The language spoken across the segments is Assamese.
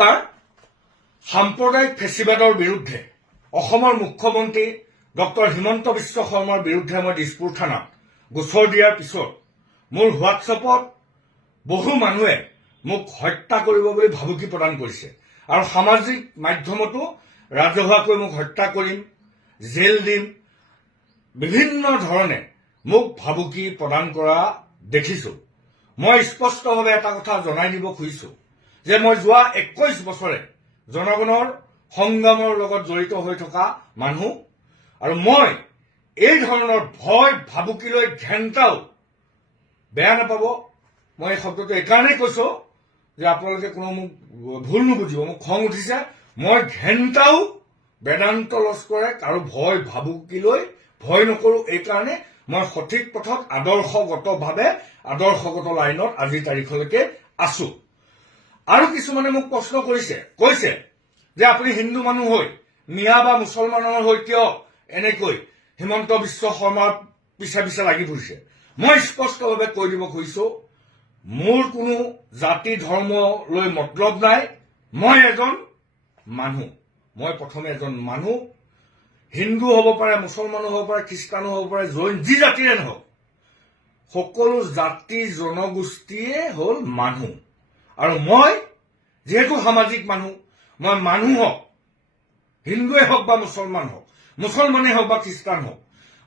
নমস্কাৰ। সাম্প্ৰদায়িক ফেচিবাদৰ বিৰুদ্ধে অসমৰ মুখ্যমন্ত্ৰী ডক্টৰ হিমন্ত বিশ্ব শৰ্মাৰ বিৰুদ্ধে মই দিছপুৰ থানাত গোচৰ দিয়াৰ পিছত মোৰ হোৱাটছএপত বহু মানুহে মোক হত্যা কৰিব বুলি ভাবুকি প্ৰদান কৰিছে আৰু সামাজিক মাধ্যমতো ৰাজহুৱাকৈ মোক হত্যা কৰিম, জেল দিম, বিভিন্ন ধৰণে মোক ভাবুকি প্ৰদান কৰা দেখিছো। মই স্পষ্টভাৱে এটা কথা জনাই দিব খুজিছো যে মই যোৱা 21 বছৰে জনগণৰ সংগ্ৰামৰ লগত জড়িত হৈ থকা মানুহ আৰু মই এই ধৰণৰ ভয় ভাবুকিলৈ ঘেণ্টাও বেয়া নাপাব। মই এই শব্দটো এইকাৰণেই কৈছো যে আপোনালোকে কোনো মোক ভুল নুবুজিব, মোক খং উঠিছে। মই ঘেণ্টাও বেদান্ত লস্কৰে কাৰো ভয় ভাবুকিলৈ ভয় নকৰো। এইকাৰণে মই সঠিক পথত আদৰ্শগতভাৱে আদৰ্শগত লাইনত আজিৰ তাৰিখলৈকে আছো। আৰু কিছুমানে মোক প্ৰশ্ন কৈছে যে আপুনি হিন্দু মানুহ হৈ মিয়া বা মুছলমানৰ হৈ কিয় এনেকৈ হিমন্ত বিশ্ব শৰ্মাৰ পিছে পিছে লাগি ফুৰিছে। মই স্পষ্টভাৱে কৈ দিব খুজিছো, মোৰ কোনো জাতি ধৰ্ম লৈ মতলব নাই। মই এজন মানুহ। মই প্ৰথমে এজন মানুহ। হিন্দু হ'ব পাৰে, মুছলমানো হ'ব পাৰে, খ্ৰীষ্টানো হ'ব পাৰে, জৈন, যি জাতিৰে নহওক, সকলো জাতি জনগোষ্ঠীয়ে হ'ল মানুহ। আৰু মই যিহেতু সামাজিক মানুহ, মই মানুহক, হিন্দুৱে হওক বা মুছলমান হওক, মুছলমানেই হওক বা খ্ৰীষ্টান হওক,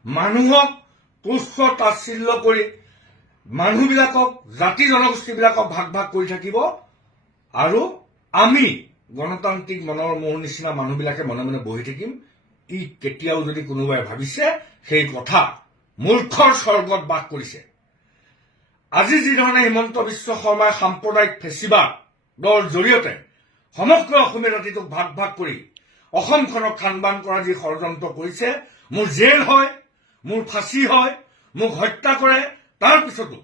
মানুহক তুচ্ছ তাচ্ছিল্য কৰি মানুহবিলাকক, জাতি জনগোষ্ঠীবিলাকক ভাগ ভাগ কৰি থাকিব আৰু আমি গণতান্ত্ৰিক মনৰ মোৰ নিচিনা মানুহবিলাকে মনে মনে বহি থাকিম, ই কেতিয়াও যদি কোনোবাই ভাবিছে সেই কথা মূৰ্খৰ স্বৰ্গত বাস কৰিছে। আজি যিধৰণে হিমন্ত বিশ্ব শৰ্মাই সাম্প্ৰদায়িক ফেচিবাদৰ জৰিয়তে সমগ্ৰ অসমীয়া জাতিটোক ভাগ ভাগ কৰি অসমখনক খানবান কৰা যি ষড়যন্ত্ৰ কৰিছে, মোৰ জেল হয়, মোৰ ফাঁচি হয়, মোক হত্যা কৰে, তাৰ পিছতো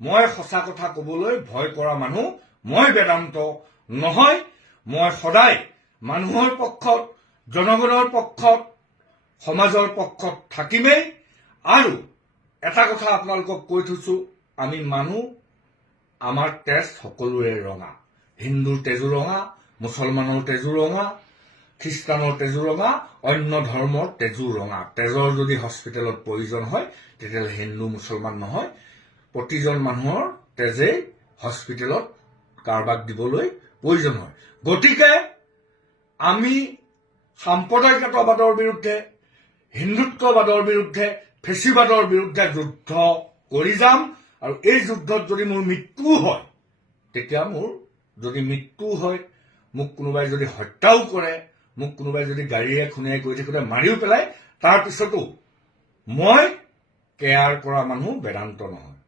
মই সঁচা কথা কবলৈ ভয় কৰা মানুহ। মই বেদান্ত নহয়। মই সদায় মানুহৰ পক্ষত, জনগণৰ পক্ষত, সমাজৰ পক্ষত থাকিমেই। আৰু এটা কথা আপোনালোকক কৈ থৈছো, আমি মানুহ, আমাৰ তেজ সকলোৰে ৰঙা। হিন্দুৰ তেজো ৰঙা, মুছলমানৰ তেজো ৰঙা, খ্ৰীষ্টানৰ তেজো ৰঙা, অন্য ধৰ্মৰ তেজো ৰঙা। তেজৰ যদি হস্পিটেলত প্ৰয়োজন হয় তেতিয়াহ'লে হিন্দু মুছলমান নহয়, প্ৰতিজন মানুহৰ তেজেই হস্পিটেলত কাৰোবাক দিবলৈ প্ৰয়োজন হয়। গতিকে আমি সাম্প্ৰদায়িকতাবাদৰ বিৰুদ্ধে, হিন্দুত্ববাদৰ বিৰুদ্ধে, ফেচিবাদৰ বিৰুদ্ধে যুদ্ধ কৰি যাম। আৰু এই যুদ্ধত যদি মোৰ মৃত্যু হয়, তেতিয়া মোৰ যদি মৃত্যু হয়, মোক কোনোবাই যদি হত্যাও কৰে, মোক কোনোবাই যদি গাড়ীৰে খুন্দিয়াই গৈ থাকোঁতে মাৰিও পেলায়, তাৰ পিছতো মই কেয়াৰ কৰা মানুহ বেদান্ত নহয়।